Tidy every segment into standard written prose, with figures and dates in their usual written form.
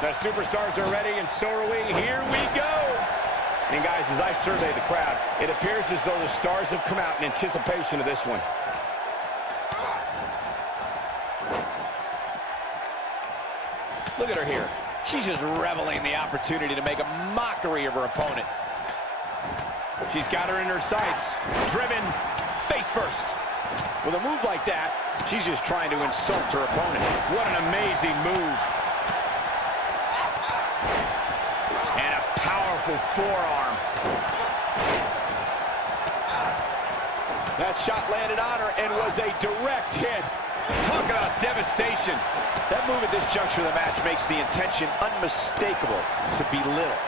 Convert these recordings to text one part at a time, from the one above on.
The superstars are ready, and so are we. Here we go. And guys, as I survey the crowd, it appears as though the stars have come out in anticipation of this one. Look at her here. She's just reveling in the opportunity to make a mockery of her opponent. She's got her in her sights. Driven face first. With a move like that, she's just trying to insult her opponent. What an amazing move. And a powerful forearm. That shot landed on her and was a direct hit. Talk about devastation. That move at this juncture of the match makes the intention unmistakable to belittle.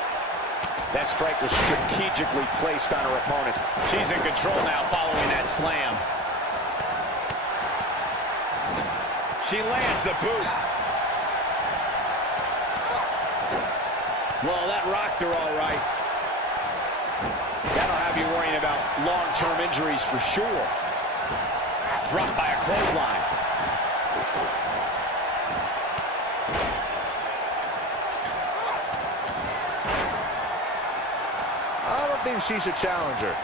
That strike was strategically placed on her opponent. She's in control now following that slam. She lands the boot. Well, that rocked her all right. That'll have you worrying about long-term injuries for sure. Dropped by a clothesline. I don't think she's a challenger.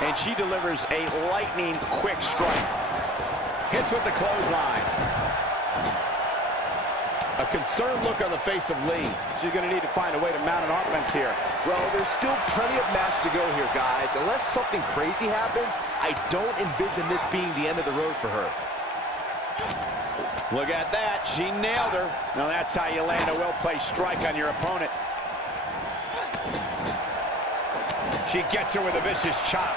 And she delivers a lightning-quick strike. Hits with the clothesline. A concerned look on the face of Leigh. She's going to need to find a way to mount an offense here. Well, there's still plenty of match to go here, guys. Unless something crazy happens, I don't envision this being the end of the road for her. Look at that. She nailed her. Now that's how you land a well-placed strike on your opponent. She gets her with a vicious chop.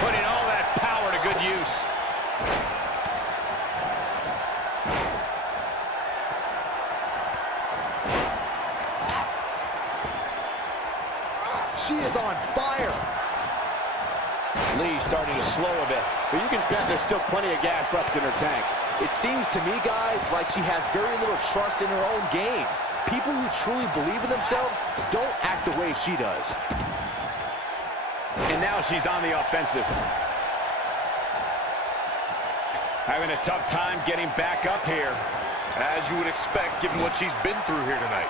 Putting all that power to good use. She is on fire. Leigh starting to slow a bit, but you can bet there's still plenty of gas left in her tank. It seems to me, guys, like she has very little trust in her own game. People who truly believe in themselves don't act the way she does. And now she's on the offensive. Having a tough time getting back up here. As you would expect, given what she's been through here tonight.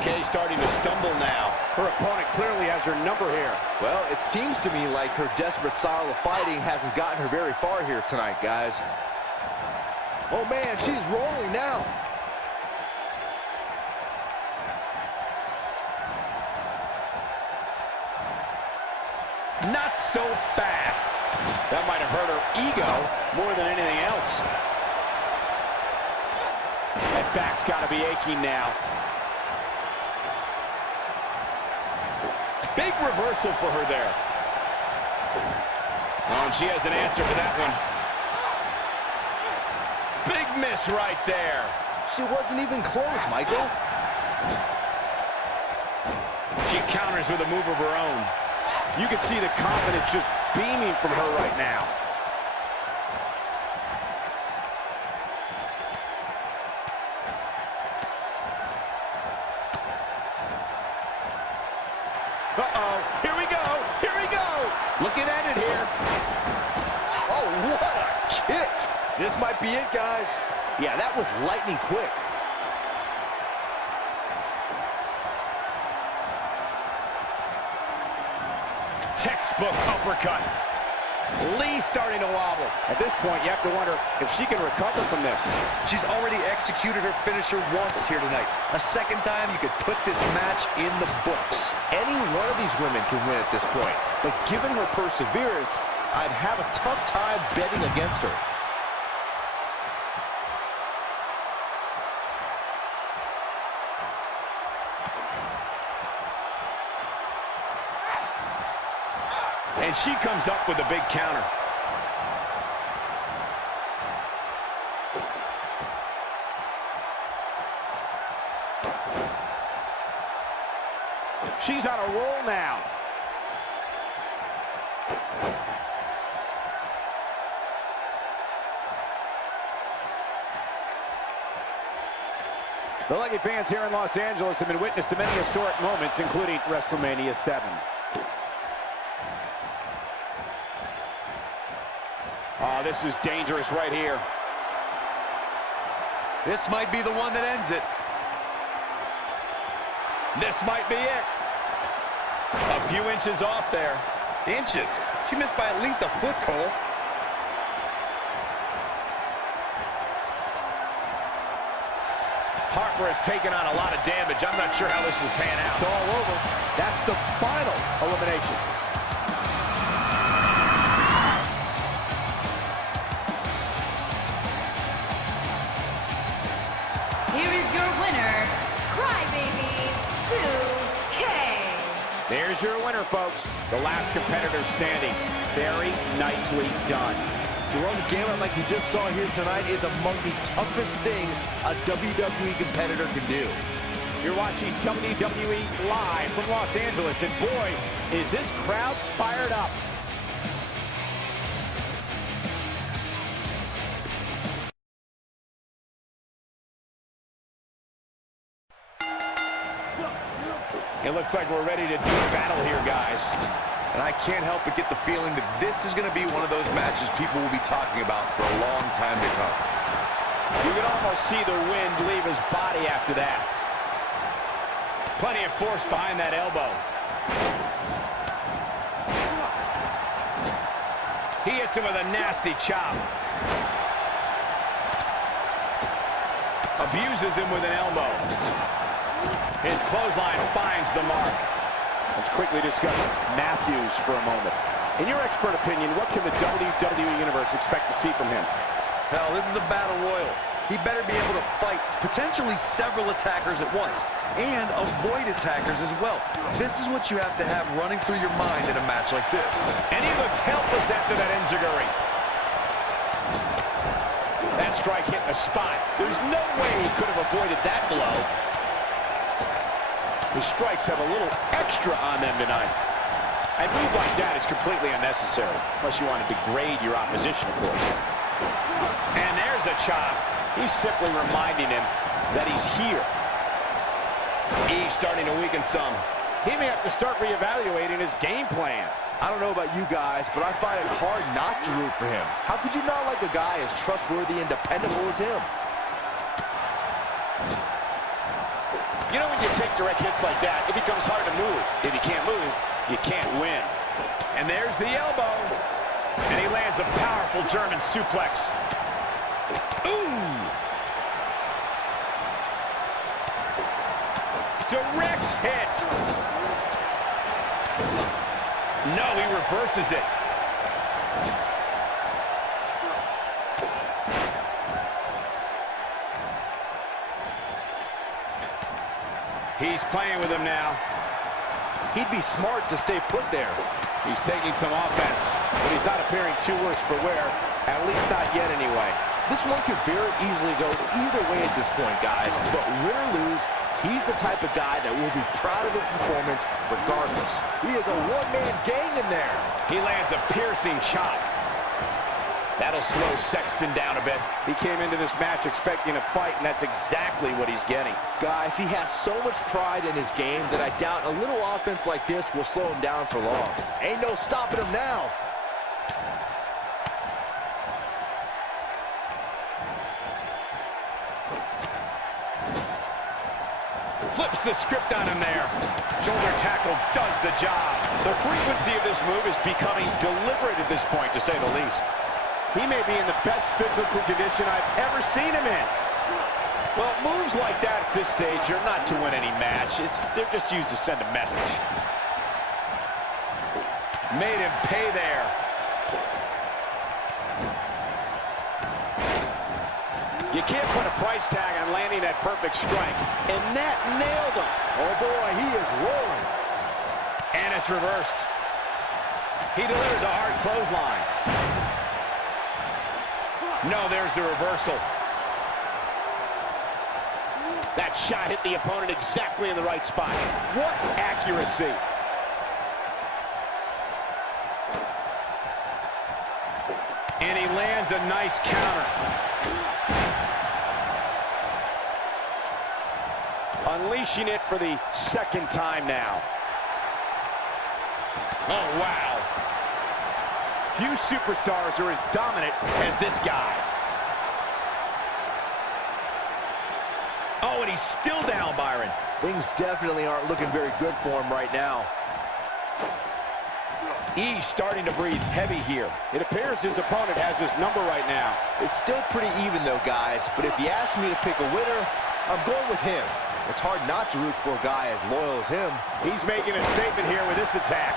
Kay starting to stumble now. Her opponent clearly has her number here. Well, it seems to me like her desperate style of fighting hasn't gotten her very far here tonight, guys. Oh, man, she's rolling now. Not so fast. That might have hurt her ego more than anything else. That back's got to be aching now. Big reversal for her there. Oh, and she has an answer for that one. Big miss right there. She wasn't even close, Michael. She counters with a move of her own. You can see the confidence just beaming from her right now. Uh-oh, here we go, here we go. Looking at it here. Oh, what a kick. This might be it, guys. Yeah, that was lightning quick. Textbook uppercut. Leigh starting to wobble. At this point, you have to wonder if she can recover from this. She's already executed her finisher once here tonight. A second time, you could put this match in the books. Any one of these women can win at this point, but given her perseverance, I'd have a tough time betting against her. And she comes up with a big counter. She's on a roll now. The Lucky fans here in Los Angeles have been witness to many historic moments, including WrestleMania 7. Oh, this is dangerous right here. This might be the one that ends it. This might be it. A few inches off there. Inches? She missed by at least a foot, Cole. Harper has taken on a lot of damage. I'm not sure how this will pan out. It's all over. That's the final elimination. Here is your winner, Crybaby Sookie. There's your winner, folks. The last competitor standing. Very nicely done. To run the gamut like we just saw here tonight is among the toughest things a WWE competitor can do. You're watching WWE live from Los Angeles, and boy, is this crowd fired up. It looks like we're ready to do battle here, guys. And I can't help but get the feeling that this is going to be one of those matches people will be talking about for a long time to come. You can almost see the wind leave his body after that. Plenty of force behind that elbow. He hits him with a nasty chop. Abuses him with an elbow. His clothesline finds the mark. Let's quickly discuss Matthews for a moment. In your expert opinion, what can the WWE Universe expect to see from him? Hell, this is a battle royal. He better be able to fight potentially several attackers at once and avoid attackers as well. This is what you have to have running through your mind in a match like this. And he looks helpless after that enziguri. That strike hit the spot. There's no way he could have avoided that blow. The strikes have a little extra on them tonight. A move like that is completely unnecessary, unless you want to degrade your opposition, of course. And there's a chop. He's simply reminding him that he's here. He's starting to weaken some. He may have to start reevaluating his game plan. I don't know about you guys, but I find it hard not to root for him. How could you not like a guy as trustworthy and dependable as him? You know, when you take direct hits like that, it becomes hard to move. If you can't move, you can't win. And there's the elbow. And he lands a powerful German suplex. Ooh! Direct hit. No, he reverses it. He's playing with him now. He'd be smart to stay put there. He's taking some offense, but he's not appearing too worse for wear, at least not yet anyway. This one could very easily go either way at this point, guys. But win or lose, he's the type of guy that will be proud of his performance regardless. He is a one-man gang in there. He lands a piercing chop. That'll slow Sexton down a bit. He came into this match expecting a fight, and that's exactly what he's getting. Guys, he has so much pride in his game that I doubt a little offense like this will slow him down for long. Ain't no stopping him now. Flips the script on him there. Shoulder tackle does the job. The frequency of this move is becoming deliberate at this point, to say the least. He may be in the best physical condition I've ever seen him in. Well, moves like that at this stage are not to win any match. They're just used to send a message. Made him pay there. You can't put a price tag on landing that perfect strike. And that nailed him. Oh boy, he is rolling. And it's reversed. He delivers a hard clothesline. No, there's the reversal. That shot hit the opponent exactly in the right spot. What accuracy. And he lands a nice counter. Unleashing it for the second time now. Oh, wow. Few superstars are as dominant as this guy. He's still down, Byron. Things definitely aren't looking very good for him right now. He's starting to breathe heavy here. It appears his opponent has his number right now. It's still pretty even though, guys, but if you ask me to pick a winner, I'm going with him. It's hard not to root for a guy as loyal as him. He's making a statement here with this attack.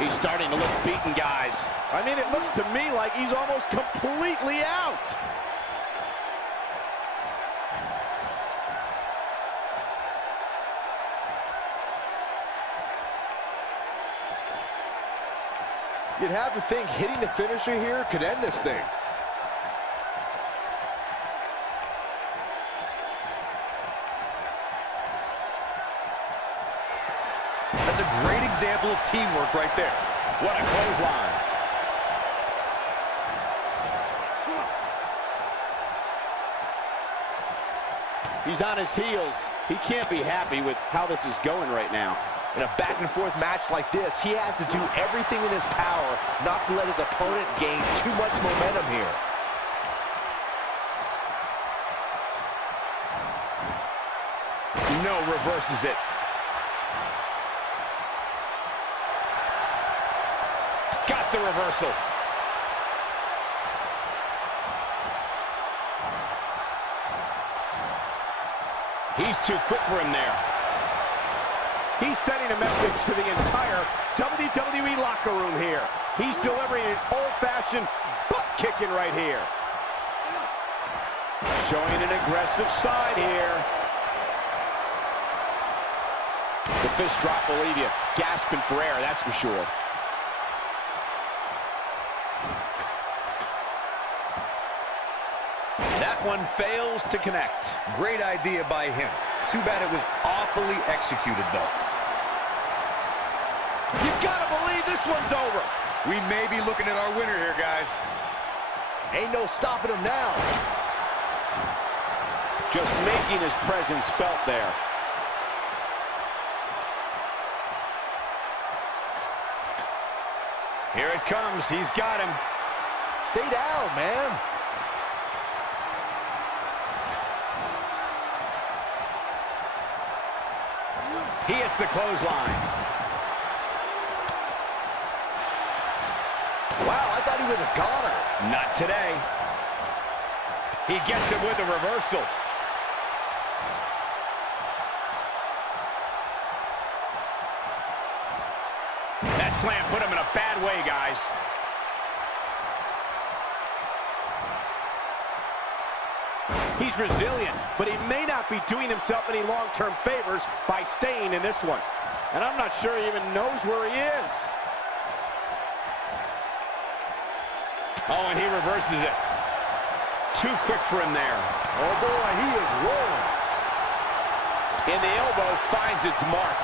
He's starting to look beaten, guys. I mean, it looks to me like he's almost completely out. You'd have to think hitting the finisher here could end this thing. That's a great example of teamwork right there. What a clothesline. He's on his heels. He can't be happy with how this is going right now. In a back-and-forth match like this, he has to do everything in his power not to let his opponent gain too much momentum here. No, reverses it. Got the reversal. He's too quick for him there. He's sending a message to the entire WWE locker room here. He's delivering an old-fashioned butt-kicking right here. Showing an aggressive side here. The fist drop will leave you gasping for air, that's for sure. That one fails to connect. Great idea by him. Too bad it was awfully executed, though. You gotta believe this one's over. We may be looking at our winner here, guys. Ain't no stopping him now. Just making his presence felt there. Here it comes. He's got him. Stay down, man. He hits the clothesline. Wow, I thought he was a goner. Not today. He gets it with a reversal. That slam put him in a bad way, guys. He's resilient, but he may not be doing himself any long-term favors by staying in this one. And I'm not sure he even knows where he is. Oh, and he reverses it. Too quick for him there. Oh, boy, he is rolling. And the elbow finds its mark.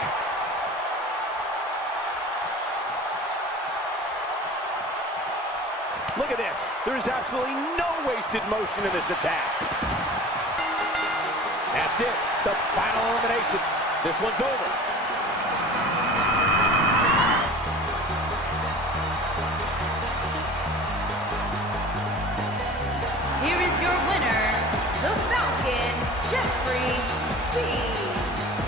Look at this. There's absolutely no wasted motion in this attack. That's it. The final elimination. This one's over. Here is your winner, the Falcon, Jeffrey B.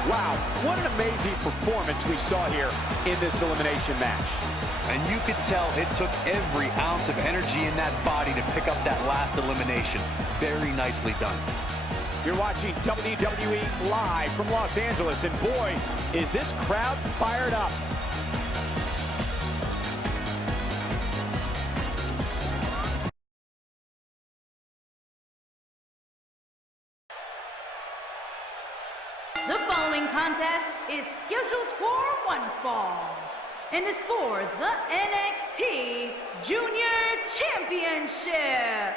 Wow, what an amazing performance we saw here in this elimination match. And you could tell it took every ounce of energy in that body to pick up that last elimination. Very nicely done. You're watching WWE live from Los Angeles, and boy, is this crowd fired up. The following contest is scheduled for one fall and is for the NXT Junior Championship.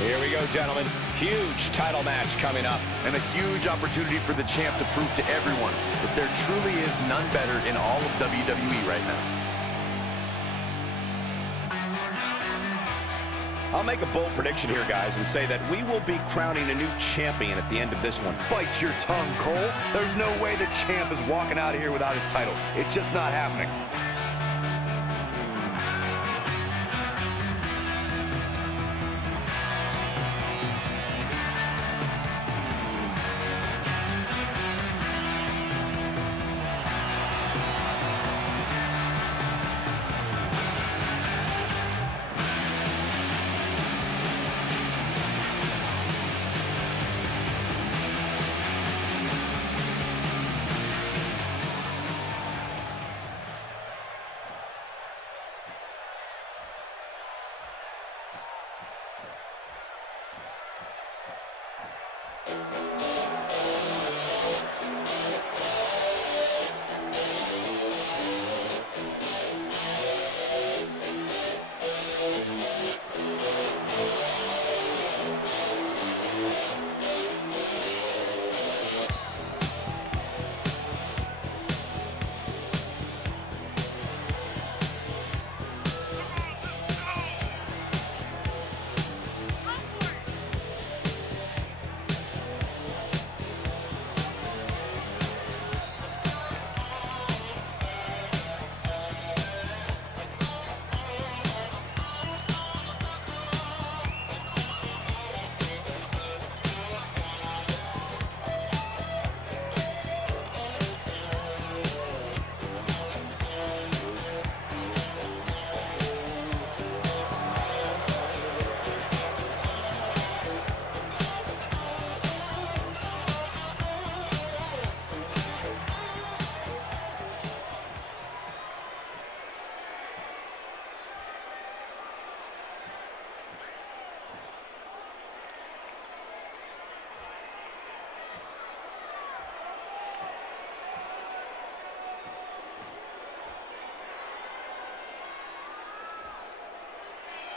Here we go, gentlemen. Huge title match coming up. And a huge opportunity for the champ to prove to everyone that there truly is none better in all of WWE right now. I'll make a bold prediction here, guys, and say that we will be crowning a new champion at the end of this one. Bite your tongue, Cole. There's no way the champ is walking out of here without his title. It's just not happening.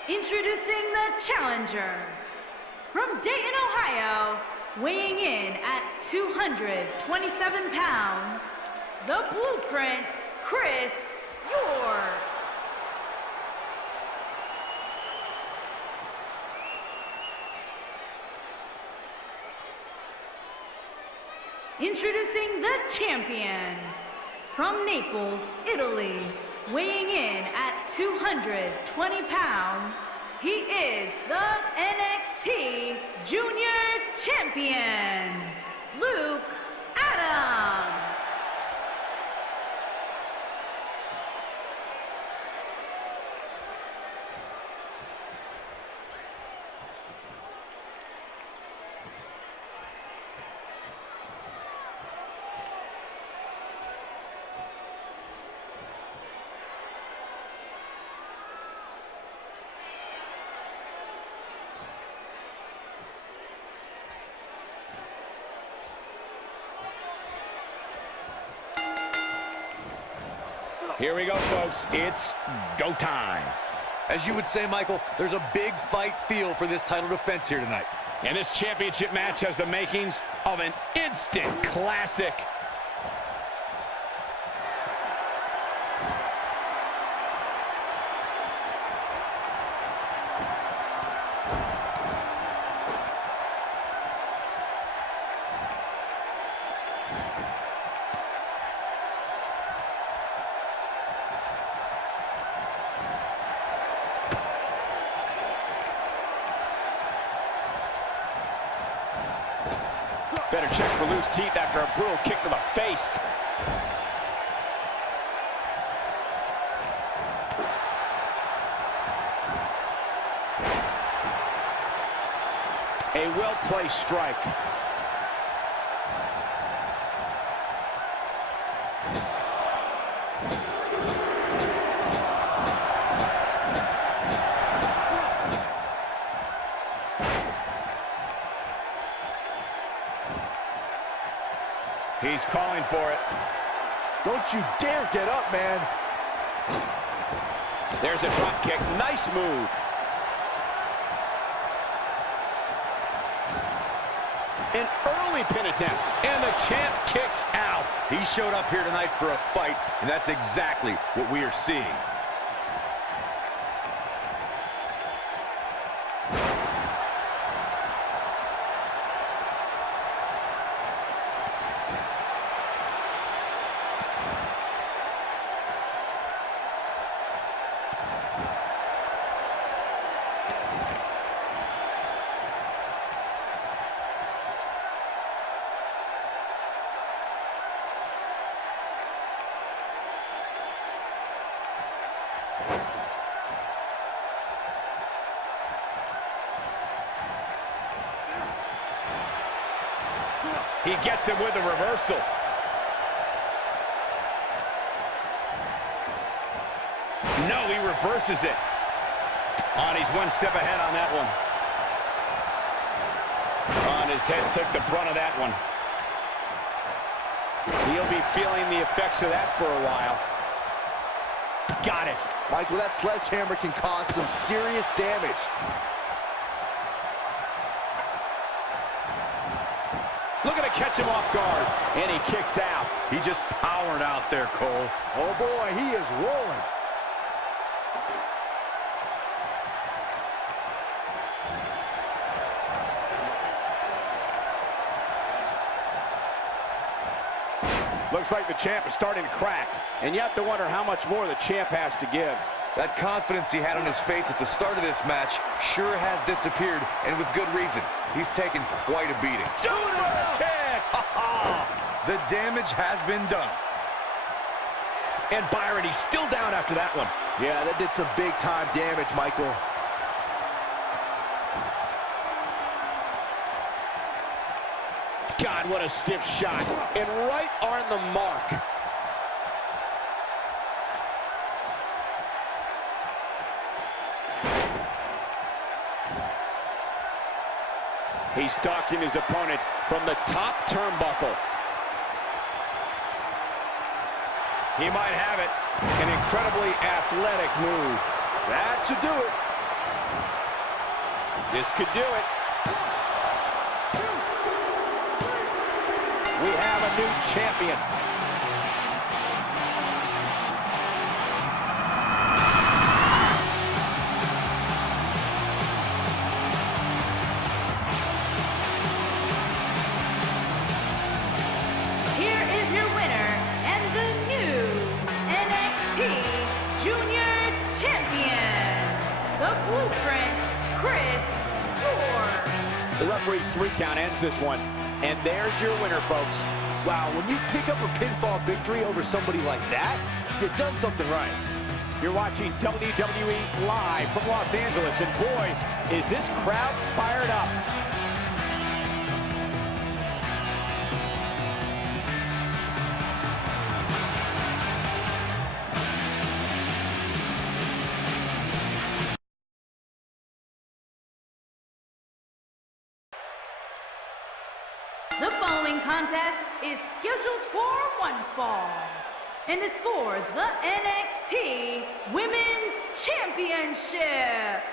Introducing the challenger, from Dayton, Ohio, weighing in at 227 pounds, the Blueprint, Chris York. Introducing the champion, from Naples, Italy, weighing in at 220 pounds, he is the NXT Junior Champion, Luke Adams. Here we go, folks. It's go time. As you would say, Michael, there's a big fight feel for this title defense here tonight. And this championship match has the makings of an instant classic. Better check for loose teeth after a brutal kick to the face. A well-placed strike. He's calling for it. Don't you dare get up, man. There's a drop kick. Nice move. An early pin attempt, and the champ kicks out. He showed up here tonight for a fight, and that's exactly what we are seeing. He gets him with a reversal. No, he reverses it. On, he's one step ahead on that one. On, his head took the brunt of that one. He'll be feeling the effects of that for a while. Got it. Michael, that sledgehammer can cause some serious damage. Looking to catch him off guard, and he kicks out. He just powered out there, Cole. Oh boy, he is rolling. Looks like the champ is starting to crack, and you have to wonder how much more the champ has to give. That confidence he had on his face at the start of this match sure has disappeared, and with good reason. He's taken quite a beating. Super kick! The damage has been done. And Byron, he's still down after that one. Yeah, that did some big-time damage, Michael. God, what a stiff shot. And right on the mark. He's stalking his opponent from the top turnbuckle. He might have it. An incredibly athletic move. That should do it. This could do it. We have a new champion. Here is your winner and the new NXT Junior Champion, the Blueprint, Chris Gore. The referee's 3 count ends this one. And there's your winner, folks. Wow, when you pick up a pinfall victory over somebody like that, you've done something right. You're watching WWE live from Los Angeles, and boy, is this crowd fired up. The following contest is scheduled for one fall and is for the NXT Women's Championship.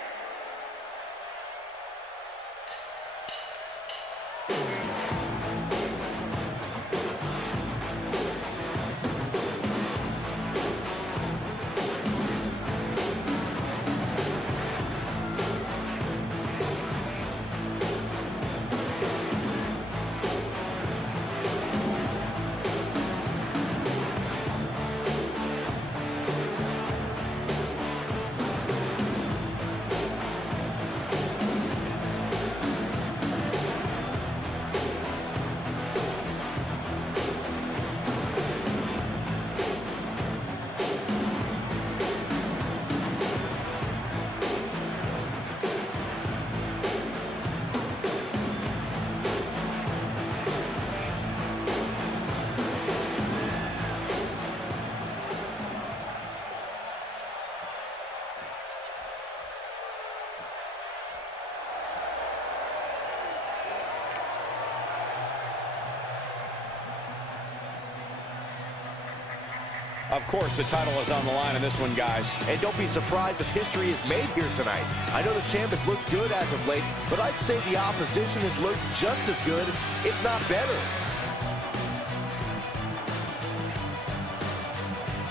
Of course, the title is on the line in this one, guys. And don't be surprised if history is made here tonight. I know the champ has looked good as of late, but I'd say the opposition has looked just as good, if not better.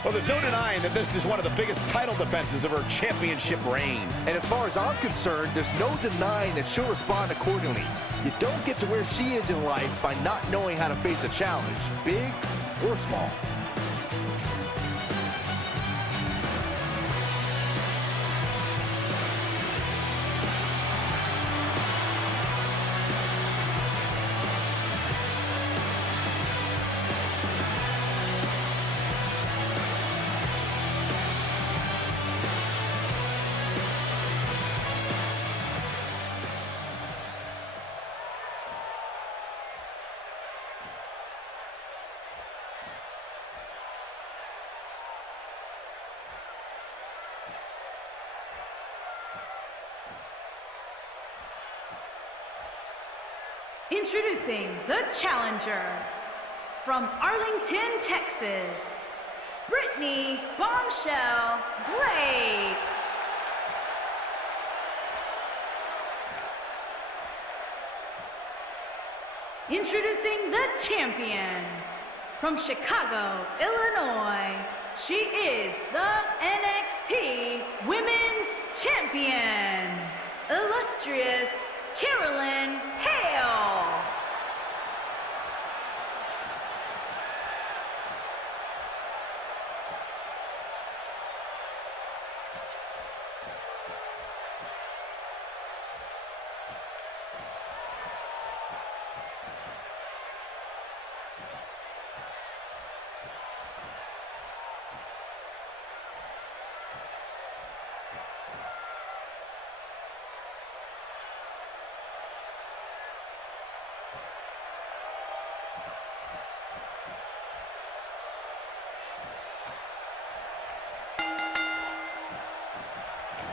Well, there's no denying that this is one of the biggest title defenses of her championship reign. And as far as I'm concerned, there's no denying that she'll respond accordingly. You don't get to where she is in life by not knowing how to face a challenge, big or small. Introducing the challenger from Arlington, Texas, Brittany Bombshell Blake. Introducing the champion from Chicago, Illinois. She is the NXT Women's Champion, illustrious CAROLYN HALE.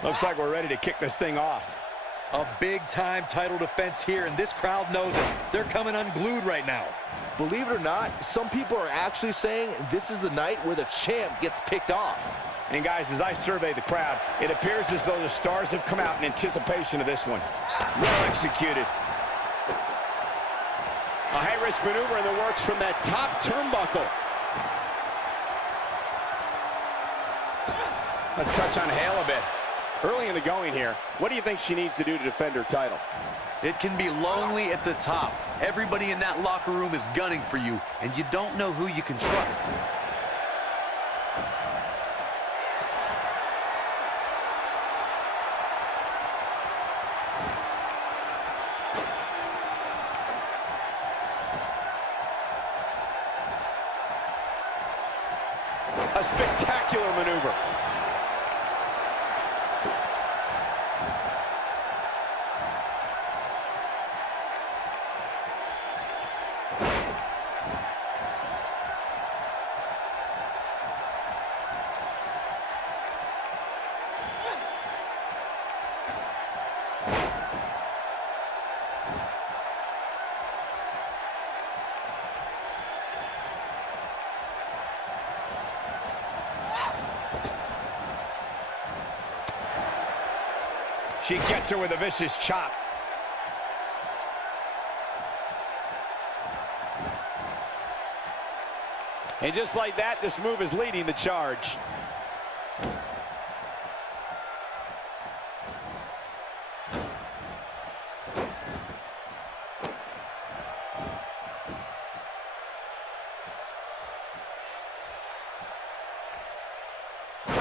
Looks like we're ready to kick this thing off. A big-time title defense here, and this crowd knows it. They're coming unglued right now. Believe it or not, some people are actually saying this is the night where the champ gets picked off. And guys, as I survey the crowd, it appears as though the stars have come out in anticipation of this one. Well executed. A high-risk maneuver in the works from that top turnbuckle. Let's touch on HALE a bit. Early in the going here, what do you think she needs to do to defend her title? It can be lonely at the top. Everybody in that locker room is gunning for you, and you don't know who you can trust. A spectacular maneuver. She gets her with a vicious chop. And just like that, this move is leading the charge.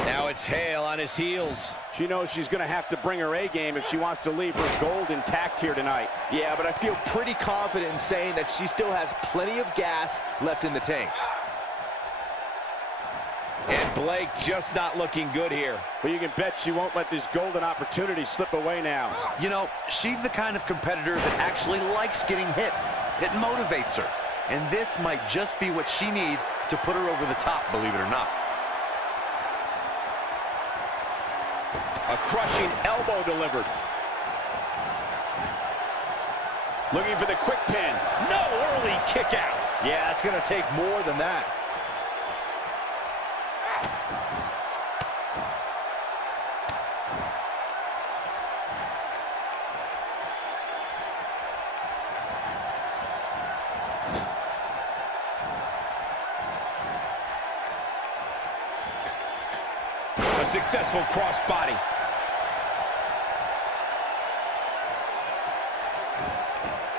Now it's HALE on his heels. She knows she's going to have to bring her A game if she wants to leave her gold intact here tonight. Yeah, but I feel pretty confident in saying that she still has plenty of gas left in the tank. And Blake just not looking good here. But you can bet she won't let this golden opportunity slip away now. You know, she's the kind of competitor that actually likes getting hit. It motivates her. And this might just be what she needs to put her over the top, believe it or not. A crushing elbow delivered. Looking for the quick pin. No early kick out. Yeah, it's going to take more than that. A successful crossbody.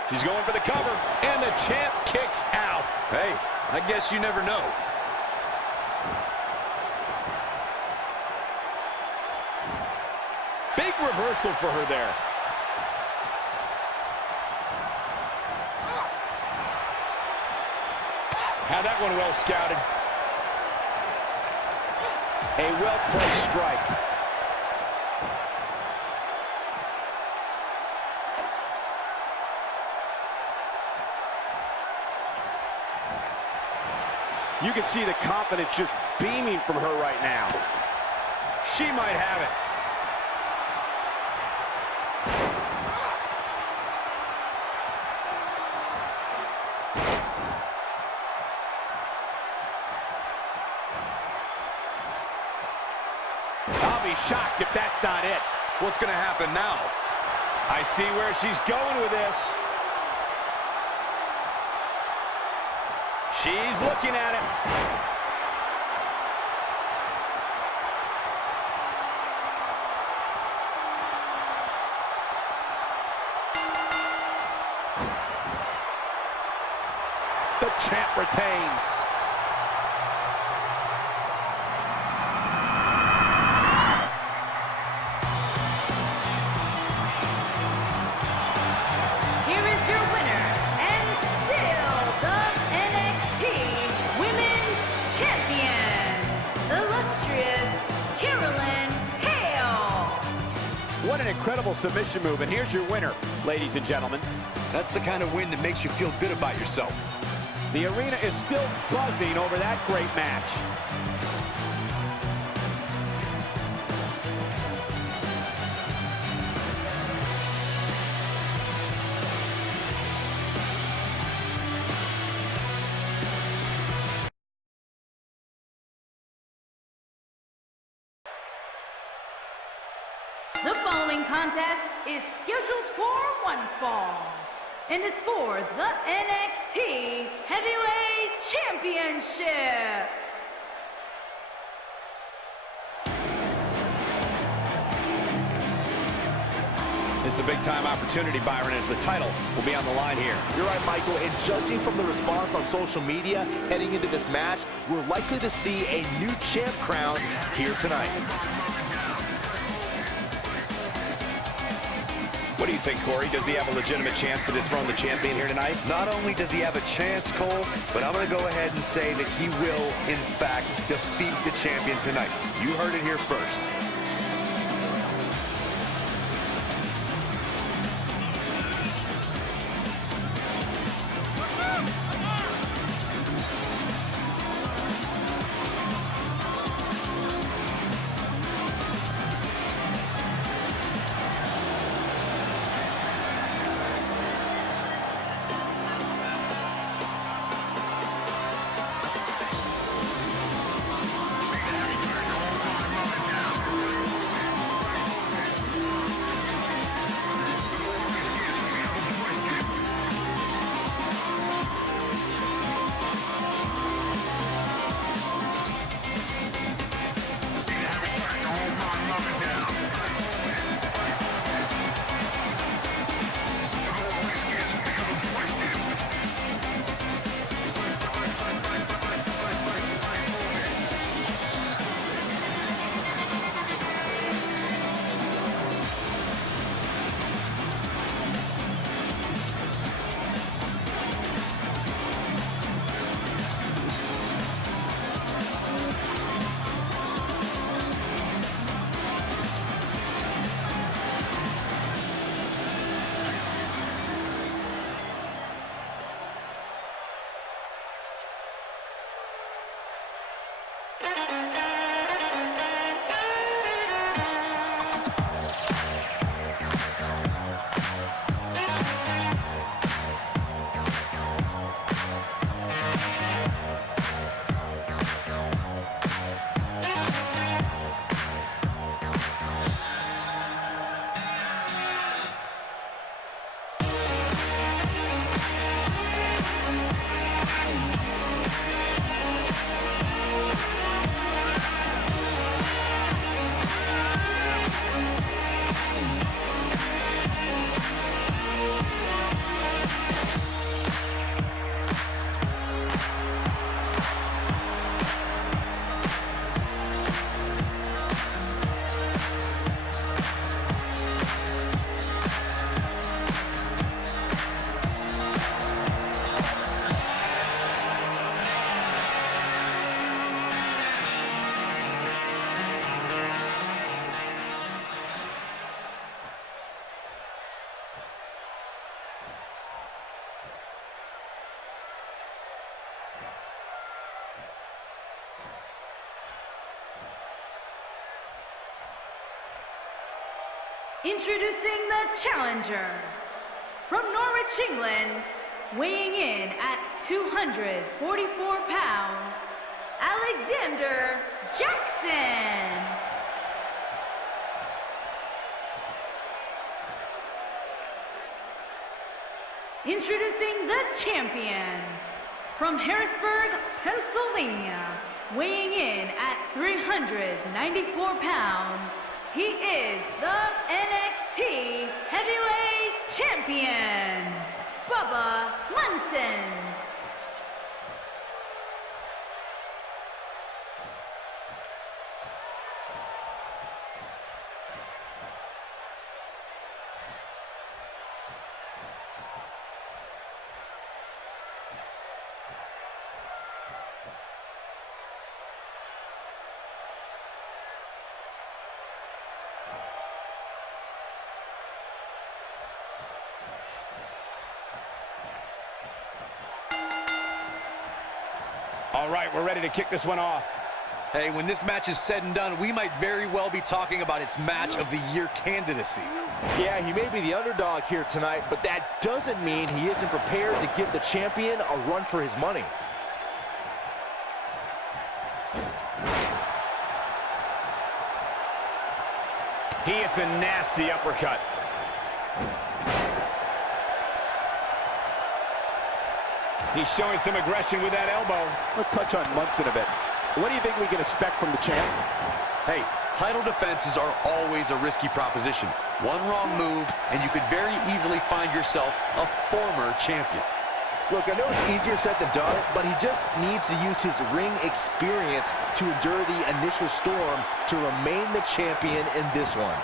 She's going for the cover, and the champ kicks out. Hey, I guess you never know. Big reversal for her there. Had that one well scouted. A well-placed strike. You can see the confidence just beaming from her right now. She might have it. be shocked if that's not it. What's going to happen now? I see where she's going with this. She's looking at it. The champ retains. Here is your winner, and still the NXT Women's Champion, the illustrious CAROLYN. What an incredible submission move, and here's your winner, ladies and gentlemen. That's the kind of win that makes you feel good about yourself. The arena is still buzzing over that great match. The following contest is scheduled for one fall and is for the NXT Heavyweight Championship. This is a big-time opportunity, Byron, as the title will be on the line here. You're right, Michael, and judging from the response on social media heading into this match, we're likely to see a new champ crowned here tonight. What do you think, Corey? Does he have a legitimate chance to dethrone the champion here tonight? Not only does he have a chance, Cole, but I'm going to go ahead and say that he will, in fact, defeat the champion tonight. You heard it here first. Introducing the challenger, from Norwich, England, weighing in at 244 pounds, Alexander Jackson. introducing the champion from Harrisburg, Pennsylvania, weighing in at 394 pounds, he is the NXT Heavyweight Champion, Bubba Munson. All right, we're ready to kick this one off. Hey, when this match is said and done, we might very well be talking about its match of the year candidacy. Yeah, he may be the underdog here tonight, but that doesn't mean he isn't prepared to give the champion a run for his money. He hits a nasty uppercut. He's showing some aggression with that elbow. Let's touch on Munson a bit. What do you think we can expect from the champ? Hey, title defenses are always a risky proposition. One wrong move, and you could very easily find yourself a former champion. Look, I know it's easier said than done, but he just needs to use his ring experience to endure the initial storm to remain the champion in this one.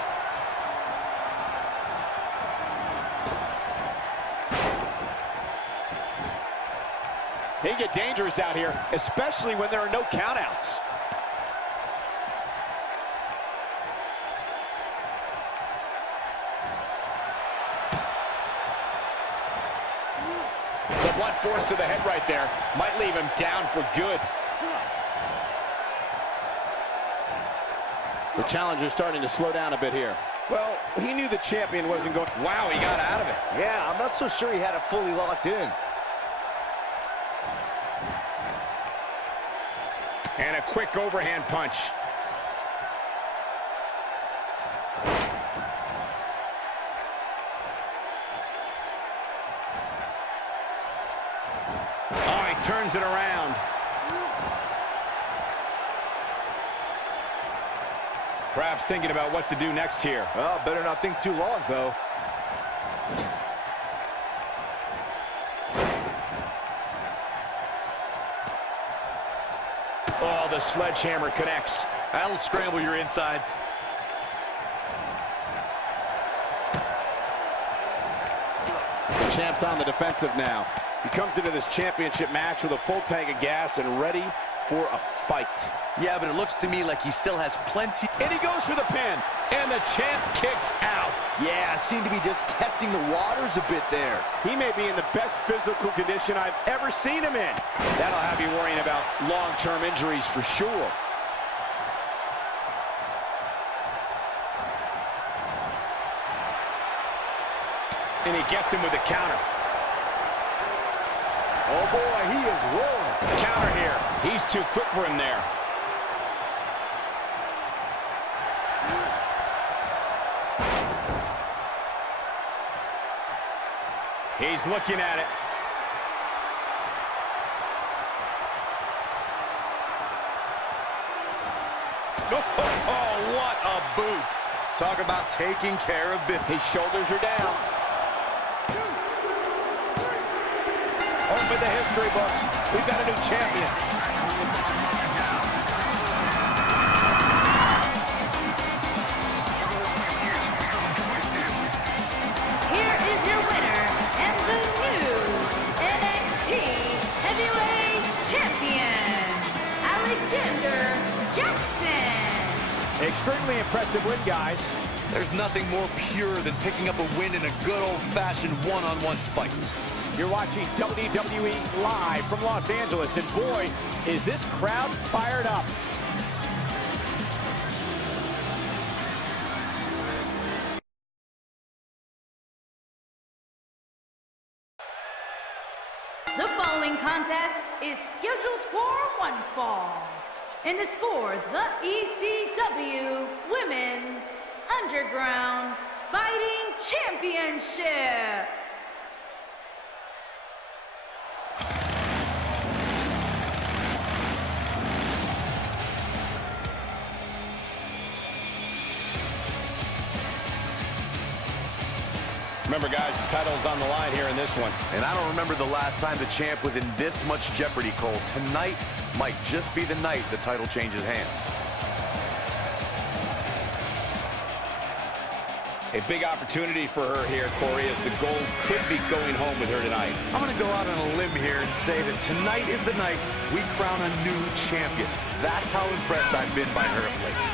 He can get dangerous out here, especially when there are no countouts. The blunt force to the head right there might leave him down for good. The challenger's starting to slow down a bit here. Well, he knew the champion wasn't going. Wow, he got out of it. Yeah, I'm not so sure he had it fully locked in. And a quick overhand punch. Oh, he turns it around. Perhaps thinking about what to do next here. Well, better not think too long, though. Oh, the sledgehammer connects. That'll scramble your insides. The champ's on the defensive now. He comes into this championship match with a full tank of gas and ready for a fight. Yeah, but it looks to me like he still has plenty. And he goes for the pin. And the champ kicks out. Yeah, seemed to be just testing the waters a bit there. He may be in the best physical condition I've ever seen him in. That'll have you worrying about long-term injuries for sure. And he gets him with a counter. Oh boy, he is rolling. Counter here. He's too quick for him there. He's looking at it. Oh, what a boot. Talk about taking care of business. His shoulders are down. Open the history books. We've got a new champion. Here is your winner and the new NXT Heavyweight Champion, Alexander Jackson. Extremely impressive win, guys. There's nothing more pure than picking up a win in a good old-fashioned one-on-one fight. You're watching WWE live from Los Angeles, and boy, is this crowd fired up. The following contest is scheduled for one fall and is for the ECW Women's Underground Fighting Championship. Remember, guys, the title is on the line here in this one. And I don't remember the last time the champ was in this much jeopardy, Cole. Tonight might just be the night the title changes hands. A big opportunity for her here, Corey, as the gold could be going home with her tonight. I'm going to go out on a limb here and say that tonight is the night we crown a new champion. That's how impressed I've been by her of late.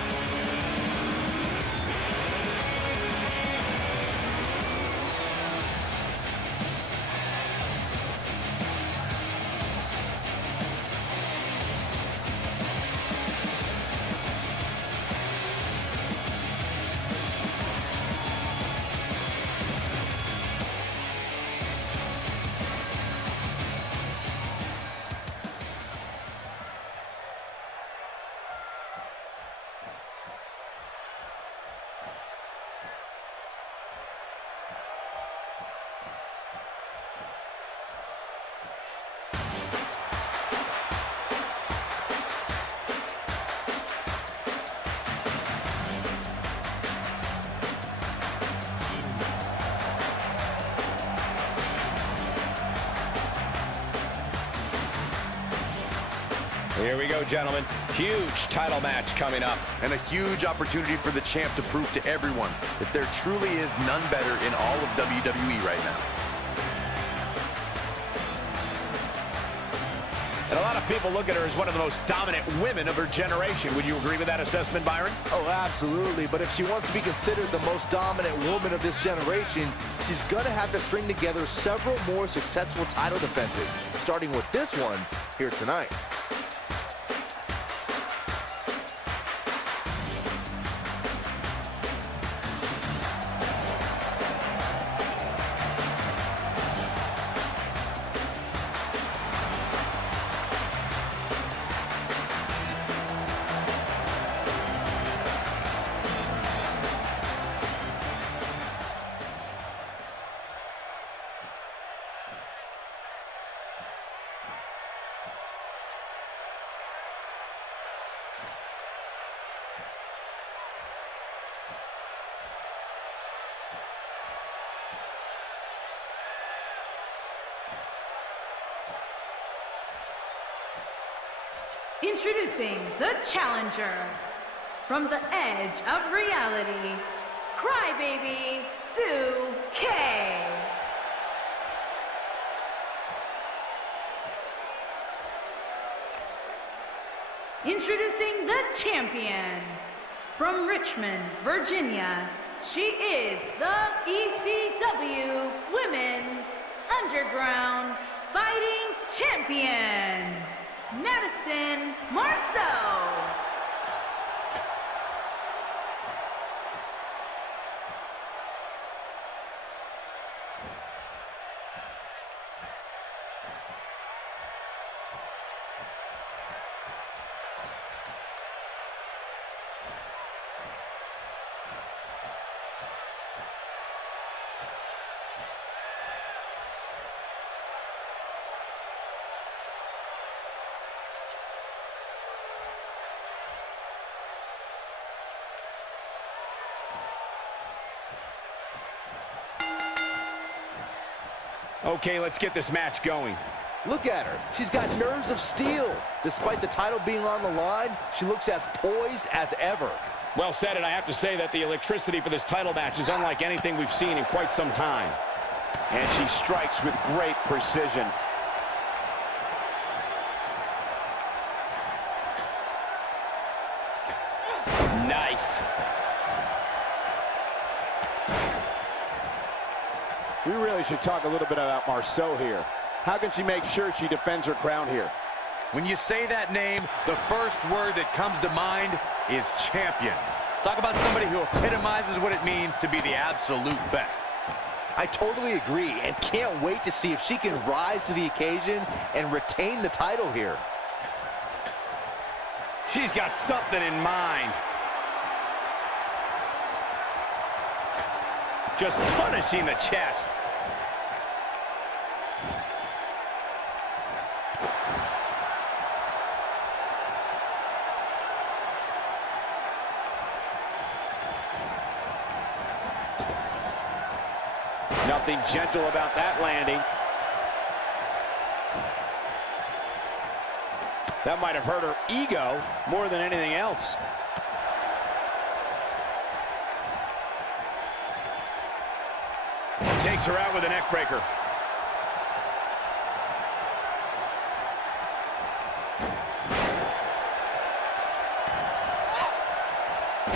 Here we go, gentlemen. Huge title match coming up. And a huge opportunity for the champ to prove to everyone that there truly is none better in all of WWE right now. And a lot of people look at her as one of the most dominant women of her generation. Would you agree with that assessment, Byron? Oh, absolutely. But if she wants to be considered the most dominant woman of this generation, she's going to have to string together several more successful title defenses, starting with this one here tonight. Introducing the challenger, from the edge of reality, Crybaby SOOKIE. Introducing the champion, from Richmond, Virginia, she is the ECW Women's Underground Fighting Champion, MADISON. Okay, let's get this match going. Look at her. She's got nerves of steel. Despite the title being on the line, she looks as poised as ever. Well said, and I have to say that the electricity for this title match is unlike anything we've seen in quite some time. And she strikes with great precision. Nice. We really should talk a little bit about MARCEAU here. How can she make sure she defends her crown here? When you say that name, the first word that comes to mind is champion. Talk about somebody who epitomizes what it means to be the absolute best. I totally agree and can't wait to see if she can rise to the occasion and retain the title here. She's got something in mind. Just punishing the chest. No, Something gentle about that landing. That might have hurt her ego more than anything else. Takes her out with a neck breaker.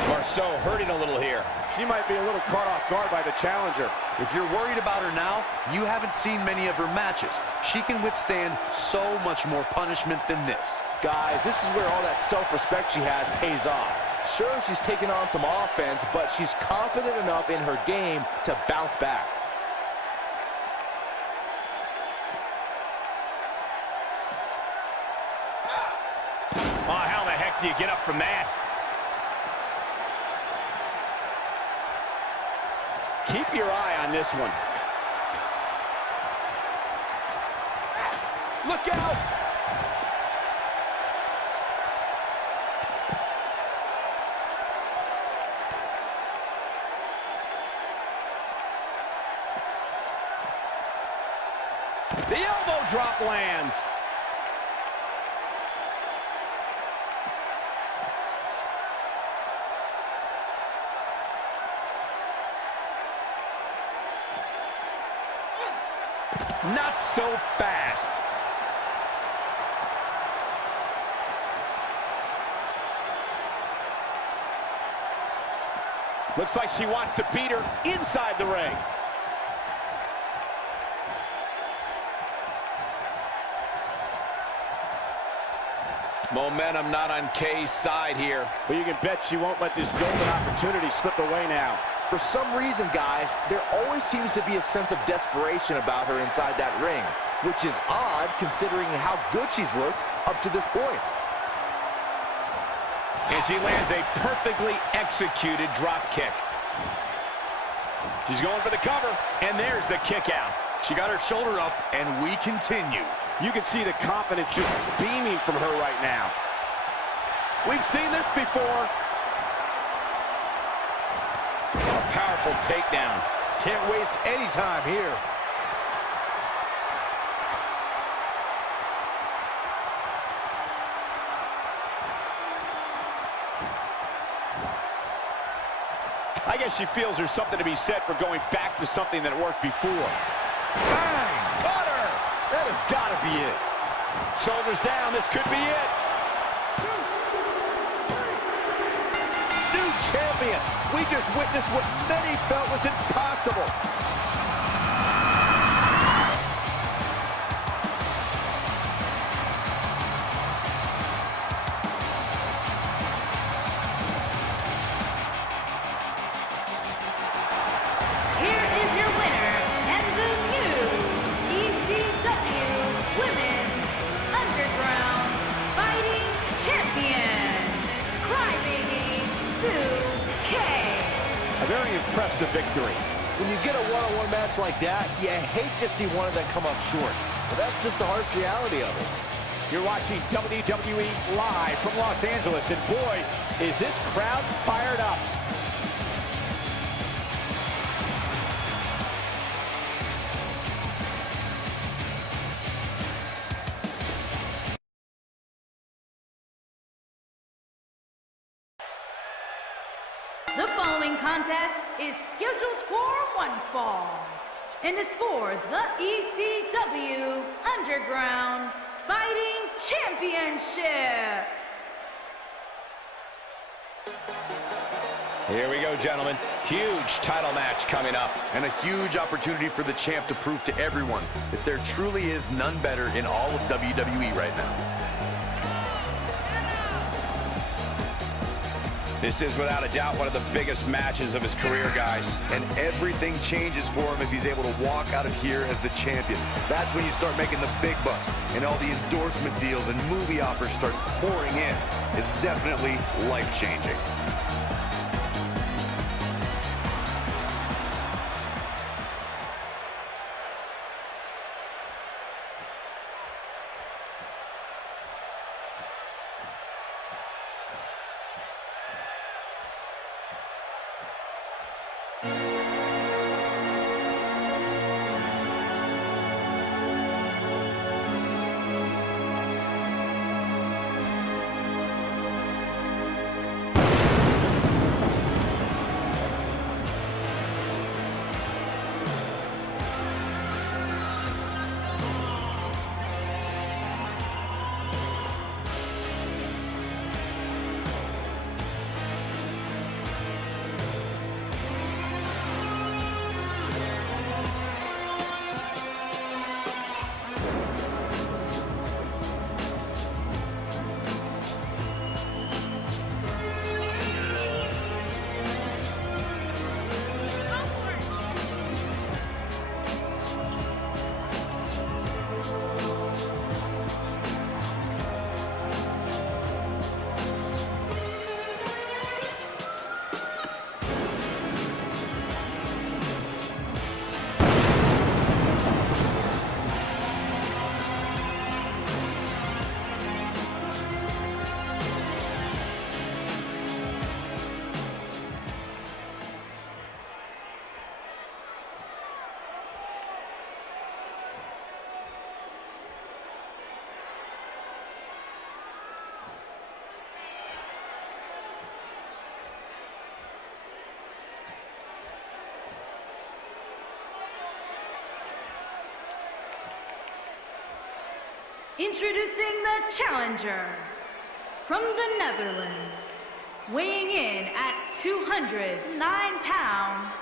MARCEAU hurting a little here. She might be a little caught off guard by the challenger. If you're worried about her now, you haven't seen many of her matches. She can withstand so much more punishment than this. Guys, this is where all that self-respect she has pays off. Sure, she's taking on some offense, but she's confident enough in her game to bounce back. Oh, how the heck do you get up from that? Keep your eye on this one. Look out! The elbow drop lands. Not so fast. Looks like she wants to beat her inside the ring. Momentum not on Kay's side here. But you can bet she won't let this golden opportunity slip away now. For some reason, guys, there always seems to be a sense of desperation about her inside that ring, which is odd considering how good she's looked up to this point. And she lands a perfectly executed drop kick. She's going for the cover, and there's the kick out. She got her shoulder up, and we continue. You can see the confidence just beaming from her right now. We've seen this before. A powerful takedown. Can't waste any time here. I guess she feels there's something to be said for going back to something that worked before. Bang! Butter! That has got to be it. Shoulders down, this could be it. New champion. We just witnessed what many felt was impossible. Here is your winner and the new ECW Women's Underground Fighting Champion, Crybaby SOOKIE. A very impressive victory. When you get a one-on-one match like that, you hate to see one of them come up short. But that's just the harsh reality of it. You're watching WWE live from Los Angeles, and boy, is this crowd fired up. The following contest is scheduled for one fall and is for the ECW Underground Fighting Championship. Here we go, gentlemen. Huge title match coming up. And a huge opportunity for the champ to prove to everyone that there truly is none better in all of WWE right now. This is without a doubt one of the biggest matches of his career, guys. And everything changes for him if he's able to walk out of here as the champion. That's when you start making the big bucks and all the endorsement deals and movie offers start pouring in. It's definitely life-changing. Introducing the challenger from the Netherlands, weighing in at 209 pounds,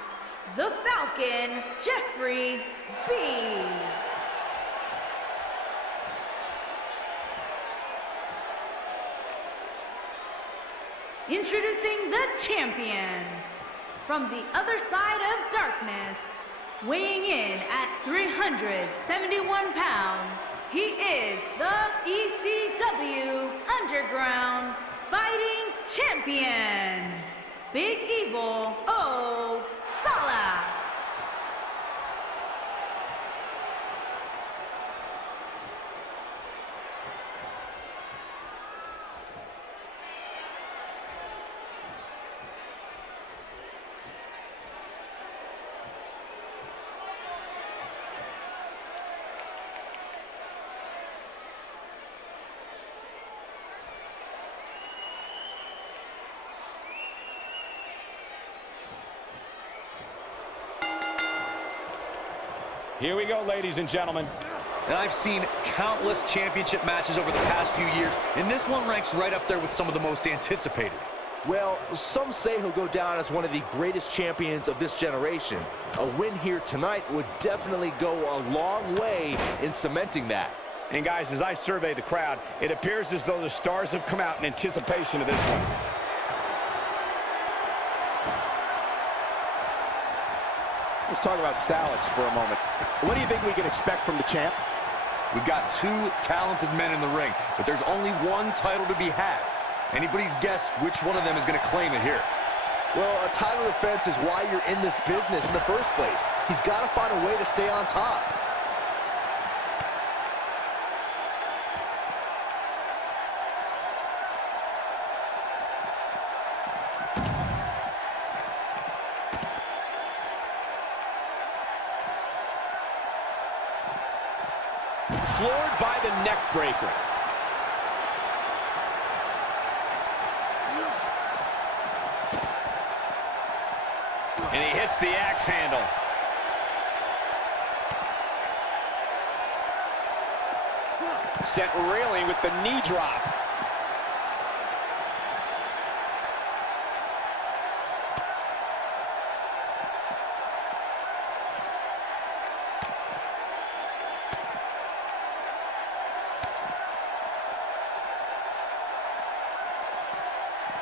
the Falcon, Jeffrey B. Introducing the champion from the other side of darkness, weighing in at 371 pounds, he is the ECW Underground Fighting Champion, Big Evil OSIRIS. Here we go, ladies and gentlemen. And I've seen countless championship matches over the past few years, and this one ranks right up there with some of the most anticipated. Well, some say he'll go down as one of the greatest champions of this generation. A win here tonight would definitely go a long way in cementing that. And guys, as I survey the crowd, it appears as though the stars have come out in anticipation of this one. Let's talk about Salas for a moment. What do you think we can expect from the champ? We've got two talented men in the ring, but there's only one title to be had. Anybody's guess which one of them is going to claim it here. Well, a title defense is why you're in this business in the first place. He's got to find a way to stay on top. Floored by the neck breaker. And he hits the axe handle. Sent reeling with the knee drop.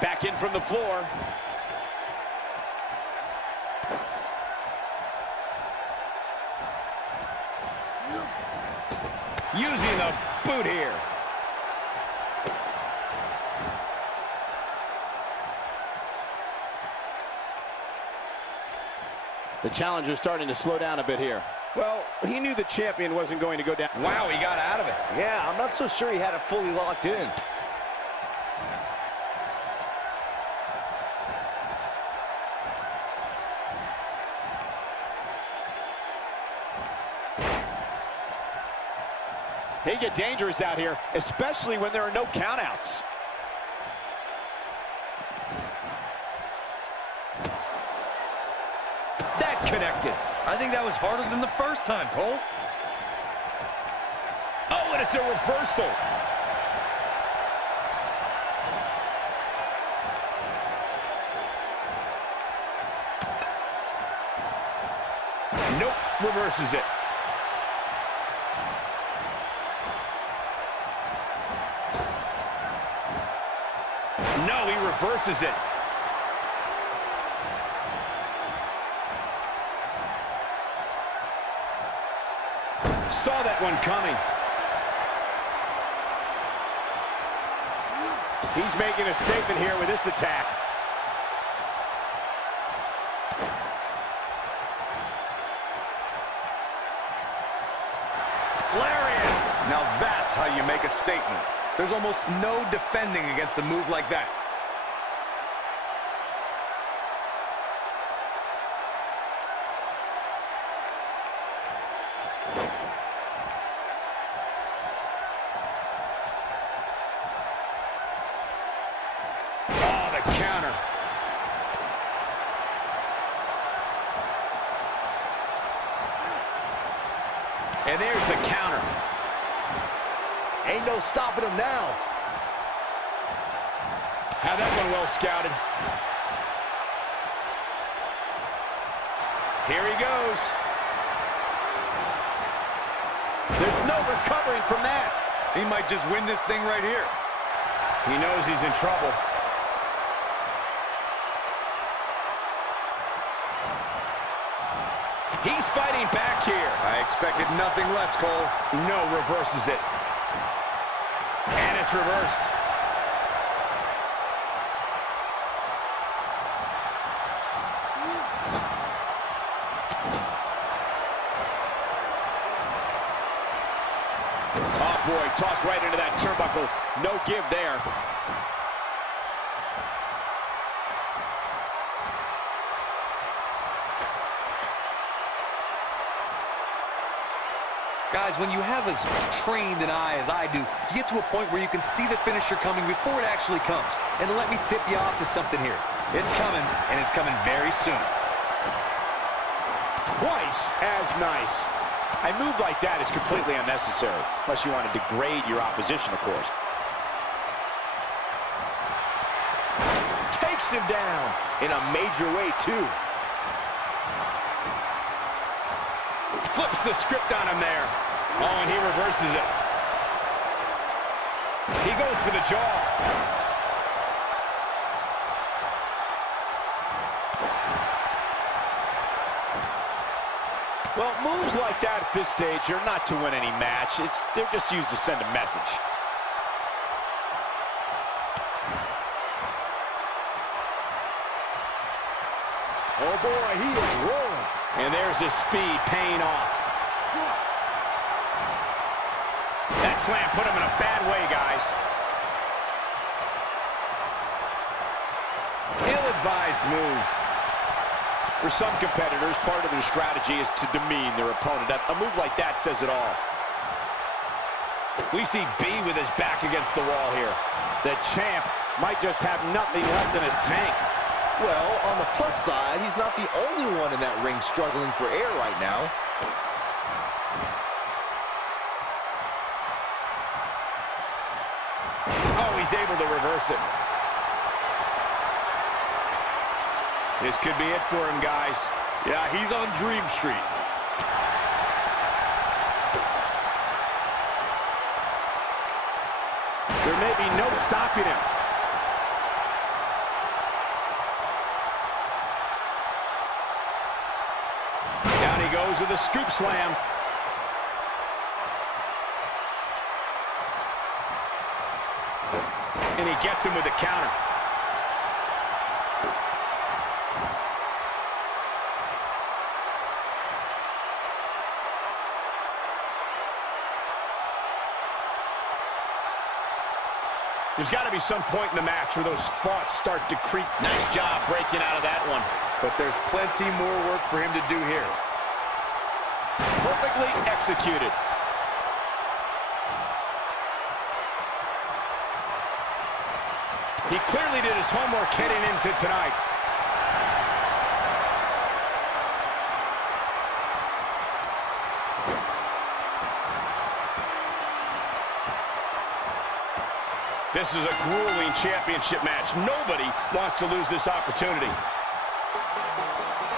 Back in from the floor. Using the boot here. The challenger's starting to slow down a bit here. Well, he knew the champion wasn't going to go down. Wow, he got out of it. Yeah, I'm not so sure he had it fully locked in. They get dangerous out here, especially when there are no countouts. That connected. I think that was harder than the first time, Cole. Oh, and it's a reversal. Nope, reverses it. No, he reverses it. Saw that one coming. He's making a statement here with this attack. Lariat! Now that's how you make a statement. There's almost no defending against a move like that. Oh, the counter. And there's the counter. Ain't no stopping him now. Had that one well scouted. Here he goes. There's no recovering from that. He might just win this thing right here. He knows he's in trouble. He's fighting back here. I expected nothing less, Cole. No, reverses it. And it's reversed. Oh, boy, tossed right into that turnbuckle. No give there. Guys, when you have as trained an eye as I do, you get to a point where you can see the finisher coming before it actually comes. And let me tip you off to something here. It's coming, and it's coming very soon. Twice as nice. A move like that is completely unnecessary, unless you want to degrade your opposition, of course. Takes him down in a major way, too. Flips the script on him there. Oh, and he reverses it. He goes for the jaw. Well, moves like that at this stage are not to win any match. They're just used to send a message. Oh, boy, he is rolling. And there's his speed paying off. That slam put him in a bad way, guys. Ill-advised move. For some competitors, part of their strategy is to demean their opponent. A move like that says it all. We see B with his back against the wall here. The champ might just have nothing left in his tank. Well, on the plus side, he's not the only one in that ring struggling for air right now. Oh, he's able to reverse it. This could be it for him, guys. Yeah, he's on Dream Street. There may be no stopping him. Down he goes with a scoop slam. And he gets him with the counter. There's got to be some point in the match where those thoughts start to creep. Nice job breaking out of that one. But there's plenty more work for him to do here. Perfectly executed. He clearly did his homework heading into tonight. This is a grueling championship match. Nobody wants to lose this opportunity.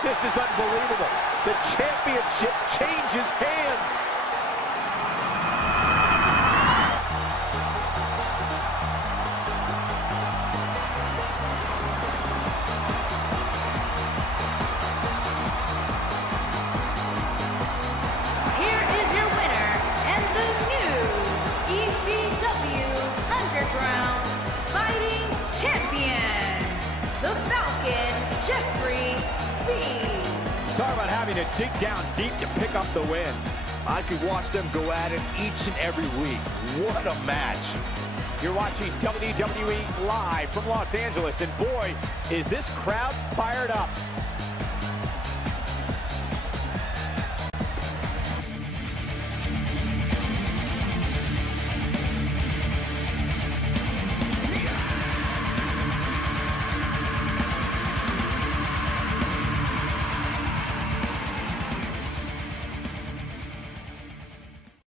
This is unbelievable. The championship changes hands. Here is your winner and the new ECW Underground Fighting Champion, the Falcon, Jeffrey B. Talk about having to dig down deep to pick up the win. I could watch them go at it each and every week. What a match. You're watching WWE live from Los Angeles, and boy, is this crowd fired up.